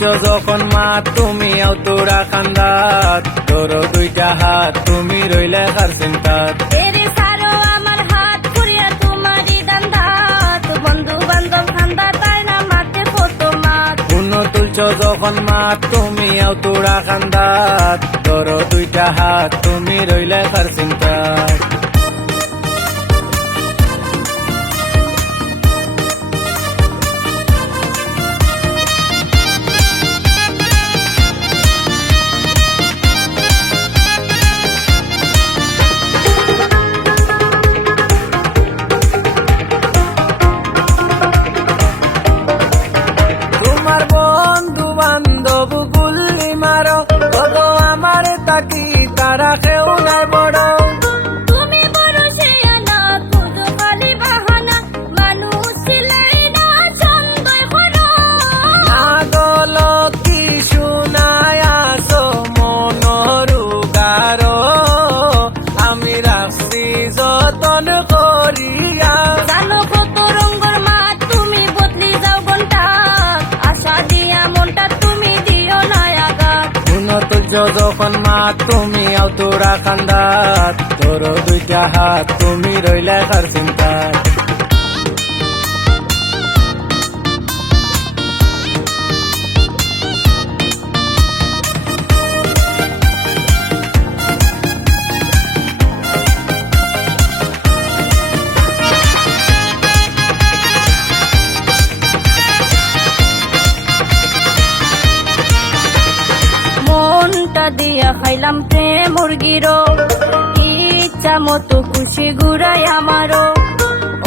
তুলছো যখন মাত তুমি আও তোরা খান্দাত তোর দুইটা হাত তুমি রইলে কার চিন্তাত এরে সারো আমার হাত পুরিয়া তোমারই দান্দাত বন্ধু বান্ধব খান্দা তাই না মাতে ফটো মাত পুনঃ তুলছো যখন মাত তুমি আও তোরা খান্দাত তোর দুইটা হাত তুমি রইলে কার চিন্তাত তোমার বন্ধু বান্ধব গুল্লি মারো বলো আমার তাকি তারা কেউ নাই বড় তুমি বড় শেয়ানা খুঁজো খালি বাহানা মানুষ ছিলাই না ছন্দই করো আগল কি শুনায় আসো মনরুগার আমি রাখছি যতন করিয়া জানো কত রঙের মাত তুমি বদলি যাও ঘন্টা আশা দিয়া মনটা তুমি দিও না আঘাত পুনঃ তুলছো যখন মাত তুমি আও তোরা খান্দাত তোর দুইটা হাত তুমি রইলে কার চিন্তাত মনটা দিয়া খাইলাম প্রেম মুরগিরো ইচ্ছা মতো খুশি ঘুরাই আমারও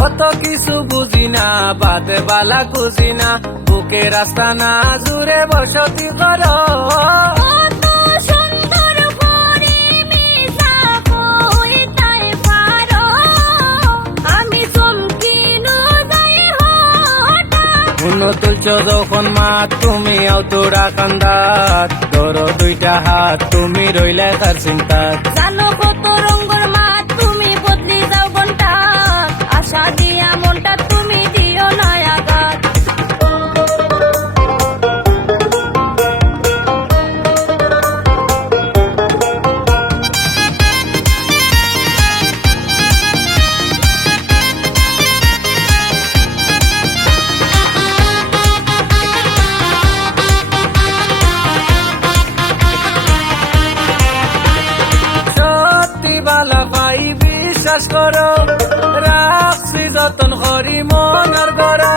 অত কিছু বুঝি না বাদে বালা খুঁজি না বুকে রাস্তা না জুড়ে বসতি করো কত সুন্দর করে মিশা কইতাই পারো আমি চমকিনু যাই হঠাৎ পুনঃ তুলছো যখন মাত তুমি আও তোরা কান্দাত তোর দুইটা হাত তুমি রইলে কার চিন্তাত জানো কত রঙের মাত তুমি বদলি যাও ঘন্টা আশা দিয়া মনটা তুমি দিও না আঘাত সত্যি বালা পাই বিশ্বাস করো রাখছি যতন করি মনের গরো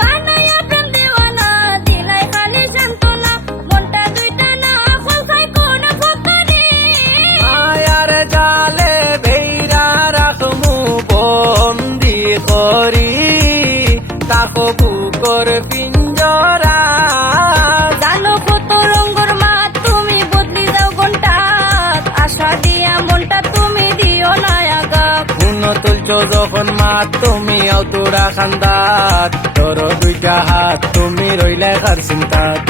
বানায়া প্রেম দেওয়ানা দিলাই খালি সান্ত্বনা মনটা দুইটা না ফল খাই কোন ফকরে মায়ার জালে ভেইরা রাখমু বন্দি করি তাকো বুকর পিঞ্জরা জানো কত রঙের মাত তুমি বদলি যাও ঘন্টা আশা দিয়া মনটা তুমি দিও না আঘাত পুনঃ তুলছো যখন মাত তুমি আও তোরা খান্দাত তোর দুইটা হাত তুমি রইলে কার চিন্তাত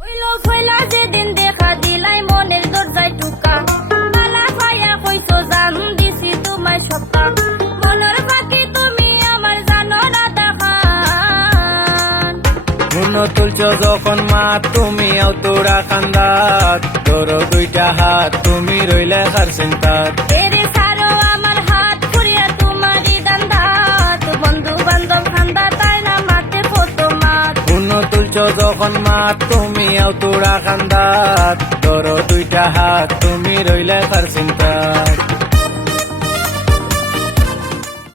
হইলো ফয়লা যেদিন দেখা দিলাই মনের দরজায় টুকা মালা পায়া কইছো জান দিছি তোমায় সপ্তাহ মনের ফাঁকি তুমি আমার জানো না দেখান পুনঃ তুলছো যখন মাত তুমি আও তোরা খান্দাত তোর দুইটা হাত তুমি রইলে কার চিন্তাত এরে সারো আমার হাত পুরিয়া তোমারই দান্দাত বন্ধু বান্ধব খান্দা তাই না মাতে ফটো মাত পুনঃ তুলছো যখন মাত তুমি আও তোরা খান্দাত তোর দুইটা হাত তুমি রইলে কার চিন্তাত